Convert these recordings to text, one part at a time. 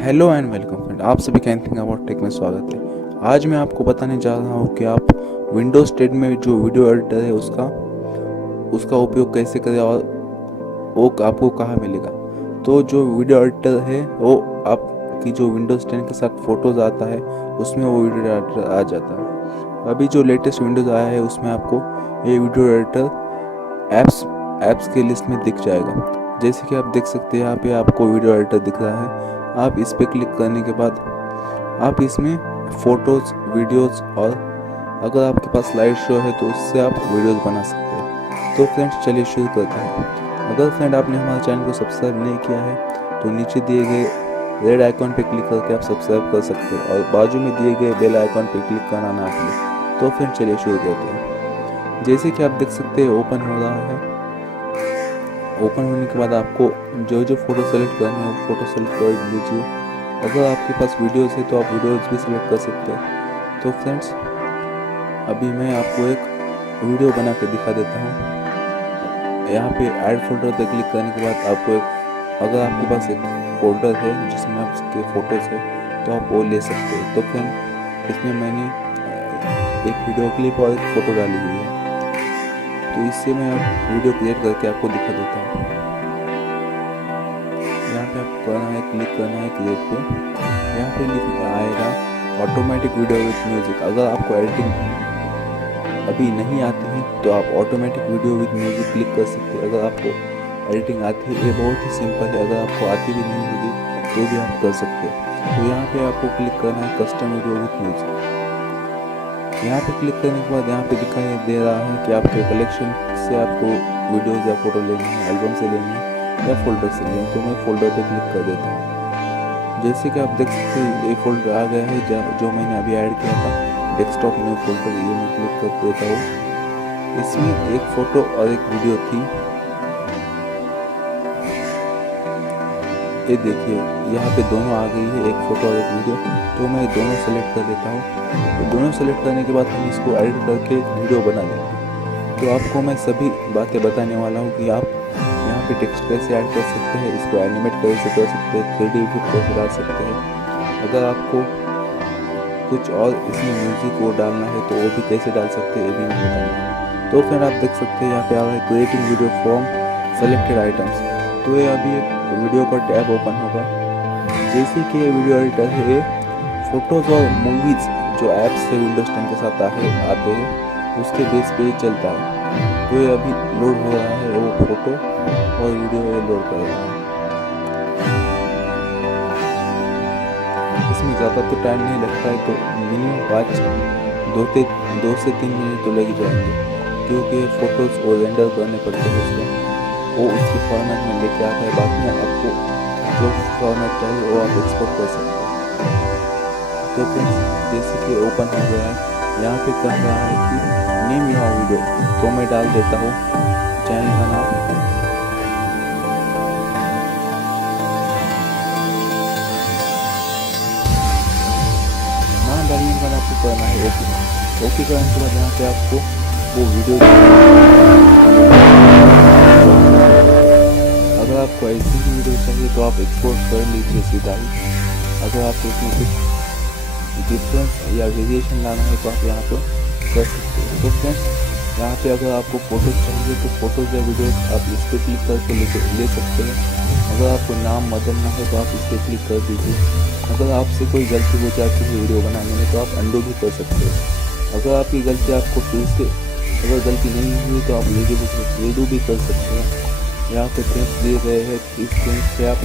Hello and welcome friend, आप सभी का एनीथिंग अबाउट टेक में स्वागत है। आज मैं आपको बताने जा रहा हूँ कि आप विंडोज 10 में जो वीडियो एडिटर है उसका उपयोग कैसे करें और वो आपको कहाँ मिलेगा। तो जो वीडियो एडिटर है वो आपकी जो विंडोज 10 के साथ फोटोज आता है उसमें वो वीडियो एडिटर आ जाता है। अभी जो लेटेस्ट विंडोज आया है उसमें आपको ये वीडियो एडिटर ऐप्स के लिस्ट में दिख जाएगा। जैसे कि आप देख सकते हैं यहाँ पे आपको वीडियो एडिटर दिख रहा है। आप इस पे क्लिक करने के बाद आप इसमें फोटोज, वीडियोस और अगर आपके पास स्लाइड शो है तो उससे आप वीडियोस बना सकते हैं। तो फ्रेंड्स चलिए शुरू करते हैं। अगर फ्रेंड आपने हमारे चैनल को सब्सक्राइब नहीं किया है तो नीचे दिए गए रेड आइकॉन पे क्लिक करके आप सब्सक्राइब कर सकते हैं और बाजू में दिए गए बेल आइकॉन पे क्लिक करना ना भूलें। तो फ्रेंड चलिए शुरू करते हैं। जैसे कि आप देख सकते हैं ओपन हो रहा है। ओपन होने के बाद आपको जो फोटो सेलेक्ट करनी है वो फोटो सेलेक्ट कर लीजिए। अगर आपके पास वीडियोस है तो आप वीडियोस भी सिलेक्ट कर सकते हैं। तो फ्रेंड्स अभी मैं आपको एक वीडियो बना के दिखा देता हूँ। यहाँ पे ऐड फोल्डर पे क्लिक करने के बाद आपको अगर आपके पास एक फोल्डर है जिसमें आपके फोटोज है तो आप वो ले सकते हैं। तो फ्रेंड इसमें मैंने एक वीडियो क्लिप और एक फ़ोटो डाली हुई है, तो इससे मैं वीडियो क्रिएट करके आपको दिखा देता हूँ। यहाँ पे आपको करना है, क्लिक करना है क्रिएट पे। यहाँ पे लिख आएगा ऑटोमेटिक वीडियो विथ म्यूजिक। अगर आपको एडिटिंग अभी नहीं आती है तो आप automatic video with music click कर सकते हैं। अगर आपको एडिटिंग आती है, ये बहुत ही सिंपल है। अगर आपको आती भी नहीं होगी तो भी आप कर सकते हैं। तो यहाँ पे आपको क्लिक करना है कस्टम वीडियो विथ म्यूजिक। यहाँ पे क्लिक करने के बाद यहाँ पे दिखाई दे रहा है कि आपके कलेक्शन से आपको वीडियोज या फोटो लेनी है, एल्बम से लेनी है या फोल्डर से लेनी है। तो मैं फोल्डर पे क्लिक कर देता हूँ। जैसे कि आप देख सकते हैं ये फोल्डर आ गया है जो मैंने अभी ऐड किया था, डेस्कटॉप न्यू फोल्डर। ये मैं क्लिक कर देता हूँ। इसमें एक फ़ोटो और एक वीडियो थी। ये देखिए यहाँ पे दोनों आ गई है, एक फ़ोटो और एक वीडियो। तो मैं दोनों सेलेक्ट कर देता हूँ। तो दोनों सेलेक्ट करने के बाद हम इसको एडिट करके वीडियो बना देंगे। तो आपको मैं सभी बातें बताने वाला हूँ कि आप यहाँ पे टेक्स्ट कैसे ऐड कर सकते हैं, इसको एनिमेट कैसे कर सकते हैं, 3D इफेक्ट कैसे डाल सकते हैं। अगर आपको कुछ और इसमें म्यूज़िक वो डालना है तो वो भी कैसे डाल सकते हैं ये भी मैं बताऊँगा। तो फिर आप देख सकते हैं यहाँ पे आ रहा है creating video from selected items. तो ये अभी वीडियो का टैब ओपन होगा। जैसे कि ये वीडियो एडिटर है, फोटोज़ और मूवीज़ जो ऐप्स से विंडोज 10 के साथ आते हैं उसके बेस पे ही चलता है। तो ये अभी लोड हो रहा है, वो फोटो और वीडियो ये लोड कर रहा है। इसमें ज़्यादा तो टाइम नहीं लगता है, तो मिनिमम 2 से 3 मिनट तो लग जाएंगे, क्योंकि फ़ोटोज़ और रेंडर करने पड़ते हैं उसको। वो उसके फॉर्मेट में लेके आता है। बाद में आपको जो फॉर्मेट चाहिए वो आप एक्सपोर्ट कर सकते हैं। तो फ्रेंड्स जैसे कि ओपन हो गया है, यहाँ पे कह रहा है कि नेम योर वीडियो। तो मैं डाल देता हूँ चैनल का नाम। नाम डालने के बाद आपको करना है ओके करने के बाद यहाँ पे आपको वो वीडियो, अगर आपको ऐसी ही वीडियो चाहिए तो आप एक्सपोर्ट कर लीजिए सीधा ही। अगर आपको इसमें कुछ डिफरेंस या वेरिएशन लाना है तो आप यहाँ पर कर सकते हैं। तो फ्रेंड्स यहाँ पे अगर आपको फ़ोटोज़ चाहिए तो फ़ोटोज़ या वीडियोज़ आप इस पर क्लिक करके ले सकते हैं। अगर आपको नाम बदलना है तो आप इस पर क्लिक कर दीजिए। अगर आपसे कोई गलती हो जाती है वीडियो बनाने में तो आप अंडो भी कर सकते हैं। अगर आपकी गलती आपको फिर से अगर गलती नहीं हुई तो आप रीडू भी कर सकते हैं। यहाँ पे फ्रेंड्स दिए गए हैं, इस फ्रेंड्स से आप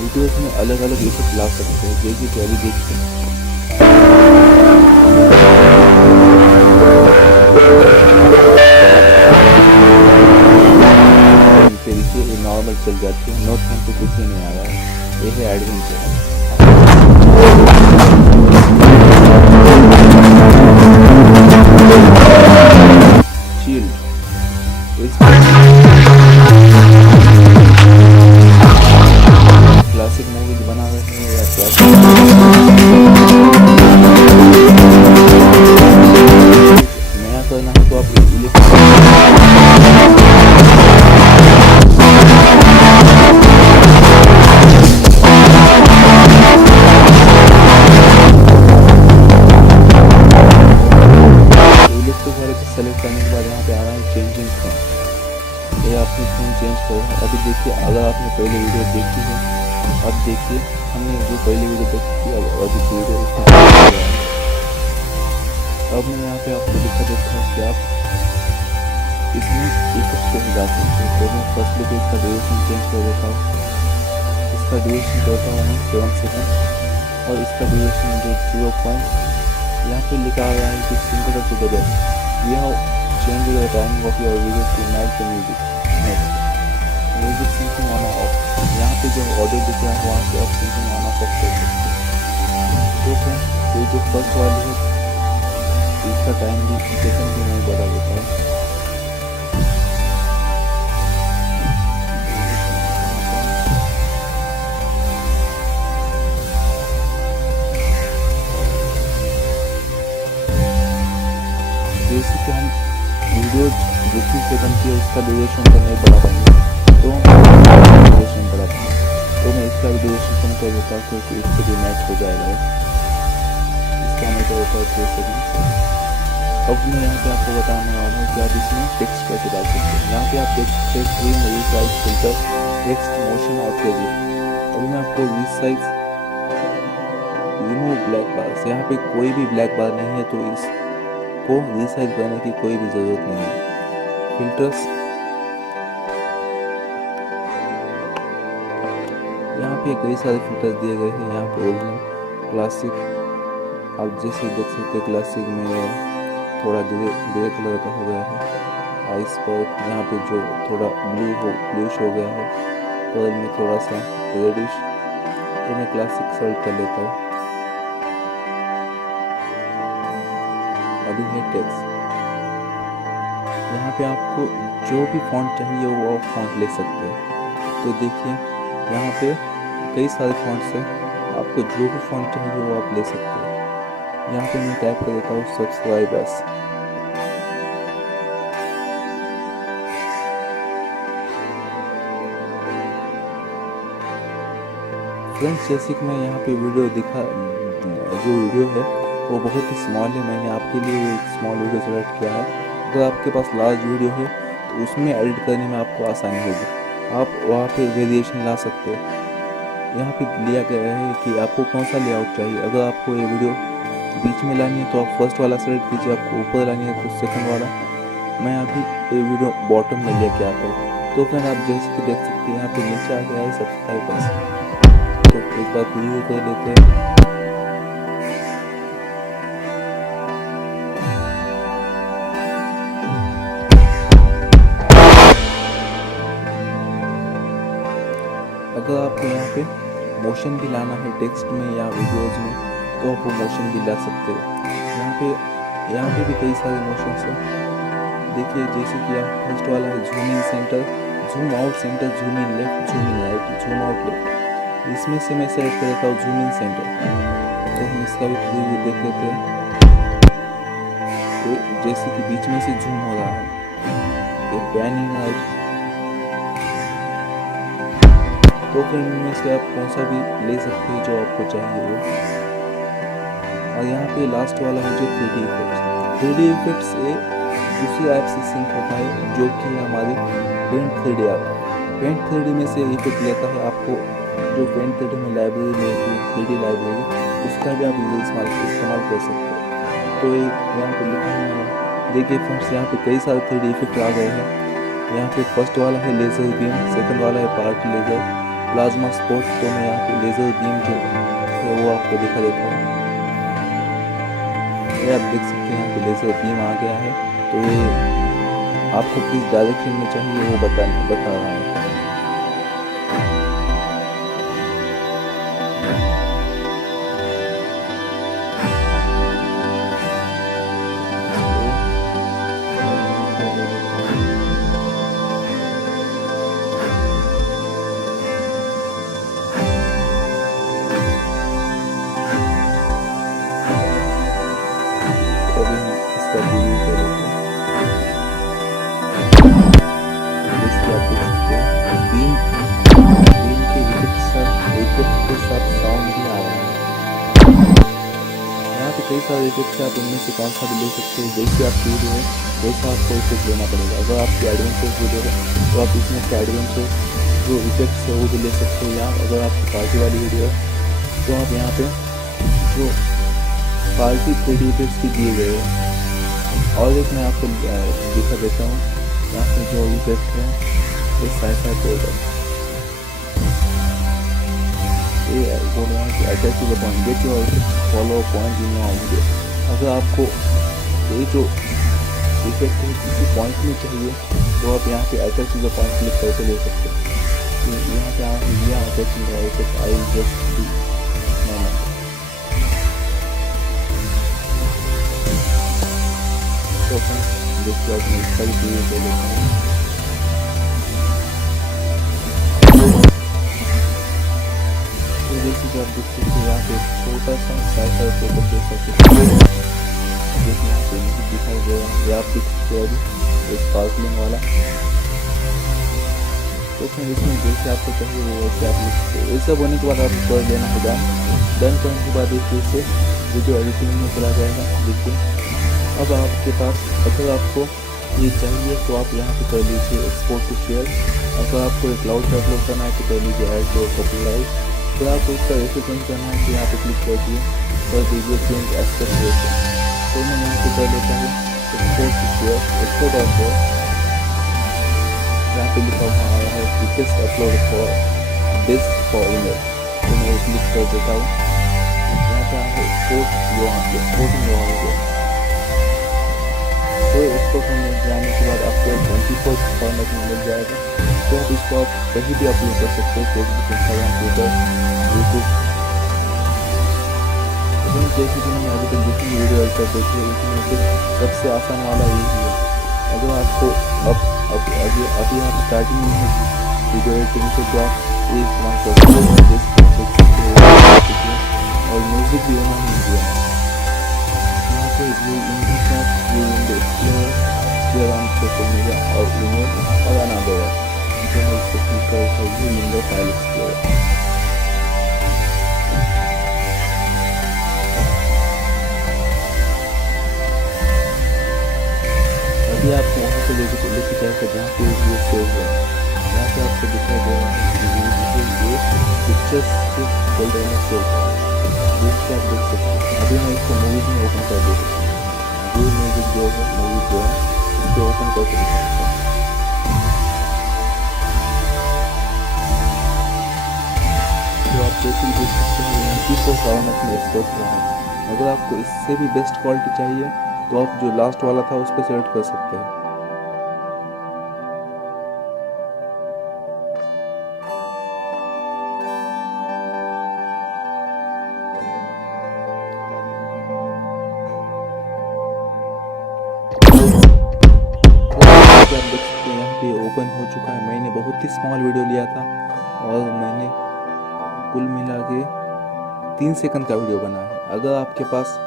वीडियोस में अलग अलग इफेक्ट ला सकते हैं, जैसे कि अभी देखते हैं। ये नॉर्मल चल जाती है, नोट हमको कुछ भी नहीं आ रहा है। ये है एडवेंचर। क्लासिक मूवीज बना रहे हैं या क्लासिक नया करना है तो आप सेलेक्ट करने के बाद यहाँ पे आ रहा है चेंजिंग थीम, ये अपनी थीम चेंज करेगा। अभी देखिए अगर आपने पहले वीडियो देखी है, अब देखिए हमने जो पहले वीडियो देखी थी अब अभी वीडियो इसमें अब मैं यहाँ पे आपको दिखा देता हूँ कि आप इसमें इफेक्ट कैसे जा सकते हैं। तो मैं फर्स्टली तो इसका ड्यूरेशन चेंज कर देता हूँ, इसका ड्यूरेशन करता हूँ मैं 7 सेकेंड और इसका ड्यूरेशन जो 0 पॉइंट यहाँ पे लिखा हुआ है कि single to the best we have change the timing of your video to match the music. Next music syncing on off, यहाँ पे जो ऑडियो दिख रहा है वहाँ से आप सिंकिंग ऑन ऑफ कर सकते हैं। तो फ्रेंड्स ये जो फर्स्ट वाली है इसका टाइम भी सेकंड भी नहीं बढ़ा देता है। जैसे कि हम वीडियो जितनी सेकंड की है उसका ड्यूरेशन तो नहीं बढ़ा पाएंगे, तो ड्यूरेशन बढ़ा पाएंगे। तो मैं इसका भी ड्यूरेशन कम कर देता हूँ क्योंकि इससे भी मैच हो जाएगा। इसका मैं कर देता हूँ 6 सेकंड। अब मैं यहाँ पे आपको बताने वाला हूँ कि आप इसमें टेक्स्ट कैसे डाल सकते हैं। यहाँ पे आप देख सकते हैं screen resize filter text motion और क्रेडिट। अभी मैं आपको रीसाइज रिमूव ब्लैक बार से, यहाँ पे कोई भी ब्लैक बार नहीं है तो इसको रीसाइज करने की कोई भी ज़रूरत नहीं है। फिल्टर्स यहाँ पे कई सारे फिल्टर्स दिए गए हैं। यहाँ पे ओरिजिनल क्लासिक आप जैसे देख सकते हैं क्लासिक में थोड़ा ग्रे कलर का हो गया है। आइस पर यहाँ पे जो थोड़ा ब्लूश हो गया है, पर्ल में थोड़ा सा रेडिश, तो मैं क्लासिक सेलेक्ट कर लेता हूँ। अभी है टेक्स्ट, यहाँ पे आपको जो भी फॉन्ट चाहिए वो आप फॉन्ट ले सकते हैं। तो देखिए यहाँ पे कई सारे फॉन्ट्स हैं, आपको जो भी फॉन्ट चाहिए वो आप ले सकते हैं। यहाँ पे मैं टाइप कर देता हूँ सब्सक्राइबर्स। फ्रेंड्स जैसे कि मैं यहाँ पे वीडियो जो वीडियो है वो बहुत ही स्मॉल है, मैंने आपके लिए एक स्मॉल वीडियो सेलेक्ट किया है। अगर आपके पास लार्ज वीडियो है तो उसमें एडिट करने में आपको आसानी होगी, आप वहाँ पे वेरिएशन ला सकते हैं। यहाँ पे लिया गया है कि आपको कौन सा लेआउट चाहिए। अगर आपको ये वीडियो बीच में लानी है तो आप फर्स्ट वाला सेलेक्ट कीजिए, आपको ऊपर लानी है तो सेकंड वाला। मैं अभी ये वीडियो बॉटम में लेके आता हूँ। तो फ्रेंड आप जैसे कि देख सकते हैं यहाँ पे नीचे आ गया है सब्सक्राइबर्स। तो एक बार प्रीव्यू कर लेते हैं। अगर आपको यहाँ पे मोशन भी लाना है टेक्स्ट में या वीडियोस में तो आप वो मोशन भी ला सकते हैं। यहाँ पे भी कई सारे मोशंस हैं। देखिए जैसे कि आप फर्स्ट वाला है zoom in centre, zoom out centre, zoom in left, zoom in right, zoom out left. इसमें से मैं सेलेक्ट कर देता हूँ जूम इन सेंटर। तो हम इसका भी प्रीव्यू देख लेते हैं। तो जैसे कि बीच में से जूम हो रहा है, एक पैन इन राइट। तो फिर इनमें से आप कौन सा भी ले सकते हैं जो आपको चाहिए वो। और यहाँ पे लास्ट वाला है जो 3D इफेक्ट्स। 3D इफेक्ट्स दूसरी ऐप से सिंक होता है जो कि हमारी पेंट 3D ऐप है। पेंट 3D में से इफेक्ट लेता है। आपको जो पेंट 3D में लाइब्रेरी मिलती है 3D लाइब्रेरी, उसका भी आप इस्तेमाल कर सकते हैं। तो यहाँ पे लिखा हुआ है, देखिए फ्रेंड्स यहाँ पे कई सारे 3D इफेक्ट आ गए हैं। यहाँ पे फर्स्ट वाला है लेज़र बीम, सेकंड वाला है पार्ट लेज़र, प्लाज्मा स्पॉट। तो मैं यहाँ पे लेज़र बीम जो है वो आपको दिखा देता हूँ। ये आप देख सकते हैं यहाँ पे लेज़र बीम आ गया है। तो ये आपको किस डायरेक्शन में चाहिए वो बता रहा है। कई सारे इफेक्ट्स आप उनमें से कौन सा भी ले सकते हैं जैसे आप वीडियो है। वैसा आपको इफेक्ट लेना पड़ेगा। अगर आपकी एडवेंचर वीडियो है तो आप इसमें से एडवेंचर जो इफेक्ट्स है वो भी ले सकते हो, या अगर आपकी पार्टी वाली वीडियो है तो आप यहाँ पे जो पार्टी 3D इफेक्ट्स भी दिए गए हैं। और एक मैं आपको दिखा देता हूँ, यहाँ पे जो इफेक्ट है ये साइफाई कोडर, ये बोल रहा है कि attach to the point get your follow point in your video. अगर आपको ये जो इफेक्ट है किसी पॉइंट में चाहिए तो आप यहाँ पे attach to the point click करके ले सकते हैं। तो यहाँ पे आप India attach to the effect I will just D तो देखिए अब मैं इसका भी वीडियो ले लेता हूँ। तो जैसे कि आप देख सकते हैं यहाँ पे छोटा सा साइकिल फोटो दे सकते हैं, देखिए यहाँ पे नहीं दिखाई दे रहा है, ये आप देख सकते हैं अभी स्पार्कलिंग वाला। तो फिर इसमें जैसे आपको चाहिए वो वैसे आप लिख सकते हैं। ये सब होने के बाद आप कर लेना है डन करने के बाद देखिए इसे वीडियो एडिटिंग में चला जाएगा। देखिए अब आपके पास अगर आपको ये चाहिए तो आप यहाँ पे कर लीजिए एक्सपोर्ट टू शेयर। अगर आपको एक क्लाउड पे अपलोड करना है तो कर लीजिए ऐड टू कॉपीराइट। फिर आपको इसका ऐसे चेंज करना है तो यहाँ पे क्लिक कर दीजिए चेंज एस्पेक्ट रेशियो। तो मैं यहाँ पे कर लेता हूँ एक्सपोर्ट टू शेयर, एक्सपोर्ट और शेयर। यहाँ पे लिखा हुआ आया है request upload for best for email, तो मैं क्लिक कर देता हूँ। यहाँ पे आया है एक्सपोर्ट तो एक्सपोर्ट होने जाने के बाद आपको 24 फॉर्मेट में मिल जाएगा। तो आप इसको आप कहीं भी अपलोड कर सकते हैं, फेसबुक, इंस्टाग्राम, ट्विटर, यूट्यूब। जैसे कि मैंने अभी तक जितनी वीडियो एडिटर देखी है उसमें से सबसे आसान वाला यही है। अगर आपको अभी आप स्टार्टिंग में है वीडियो एडिटिंग से तो आप ये इस्तेमाल कर सकते हैं और म्यूजिक भी होना ही दिया है। View English app, view window explorer, share on social media और ईमेल और अनदर ऐप। जो मैं इसको क्लिक करता हूँ व्यू विंडो फाइल एक्सप्लोरर। अभी आपको वहाँ से लेके जाएगा जहाँ पे ये सेव हुआ है। यहाँ पे आपको दिखाई दे रहा है कि ये पिक्चर्स के फोल्डर में सेव हुआ है, जिससे आप देख सकते हैं। अभी मैं इसको मूवीज में ओपन कर देता हूँ। व्यू म्यूजिक जो है मूवी जो है इसको ओपन करके दिखाता हूँ। तो आप जैसे ही देख सकते हैं 24 फॉर्मेट में एक्सपोर्ट हुआ है। अगर आपको इससे भी बेस्ट क्वालिटी चाहिए तो आप जो लास्ट वाला था उस पर सेलेक्ट कर सकते हैं। आप देख सकते हैं यहाँ पे ओपन हो चुका है। मैंने बहुत ही स्मॉल वीडियो लिया था और मैंने कुल मिला के 3 सेकंड का वीडियो बना है। अगर आपके पास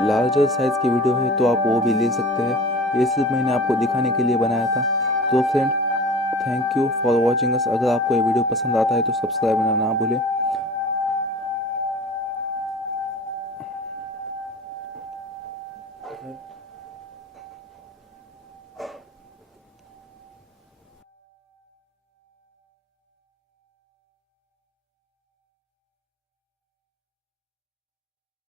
लार्जर साइज़ की वीडियो है तो आप वो भी ले सकते हैं। ये सिर्फ मैंने आपको दिखाने के लिए बनाया था। तो friend thank you for watching us. अगर आपको ये वीडियो पसंद आता है तो सब्सक्राइब करना ना भूलें।